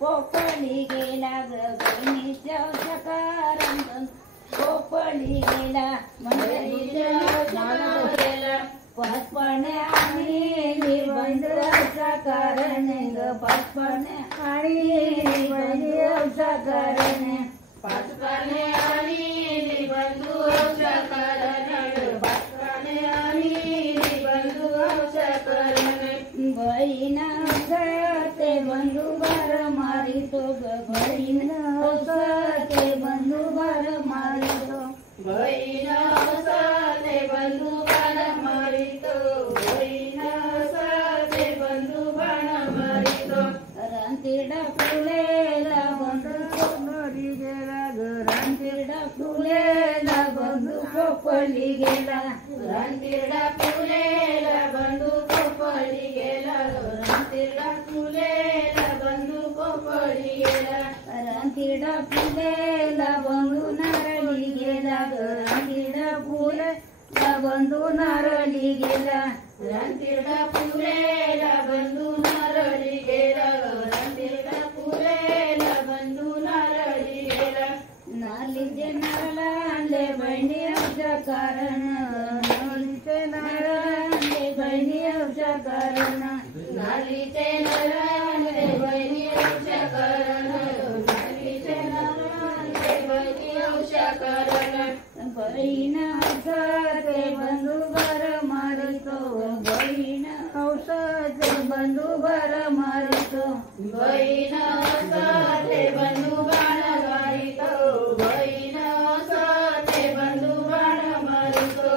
पोपली गेला गगनीच्या सकारंग पोपली गेला मंडळीच्या पाचपणे आणि निबंधचा कारण ग पाचपणे आणि निबंधचा कारण पाचपणे आणि निबंधचा कारण पाचपणे आणि निबंधचा कारण बहीण ते बंधू भर मारितो ग बहीण ते बंधू भर मारितो बहीण ते बंधू भर मारितो बहीण ते बंधू भर मारितो रांतीडा फुलेला बंधू कोपली गेला ग रांतीडा फुलेला बंधू कोपली गेला रांतीडा फुलेला बंधू कोपली गेला रांतीडा फुलेला बंधू कोपली गेला रांतीडा फुलेला बंधू नारळी गेला रांतीडा फुलेला बंधू नारळी गेला रांतीडा फुलेला बंधू नारळी गेला रांतीडा फुलेला बंधू नारळी गेला नालीचे नारळ आणले बहिणीच्या कारण नालीचे नारळ आणले बहिणीच्या कारण नालीचे नारळ आणले बहिणीच्या कारण नालीचे नारळ आणले बहिणीच्या कारण बहीण ते बंधू भर मारितो बहीण औषध बंधू भर मारितो बहीण ते बंधू बाण मारितो बहीण ते बंधू बाण मारितो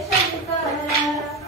शंकरा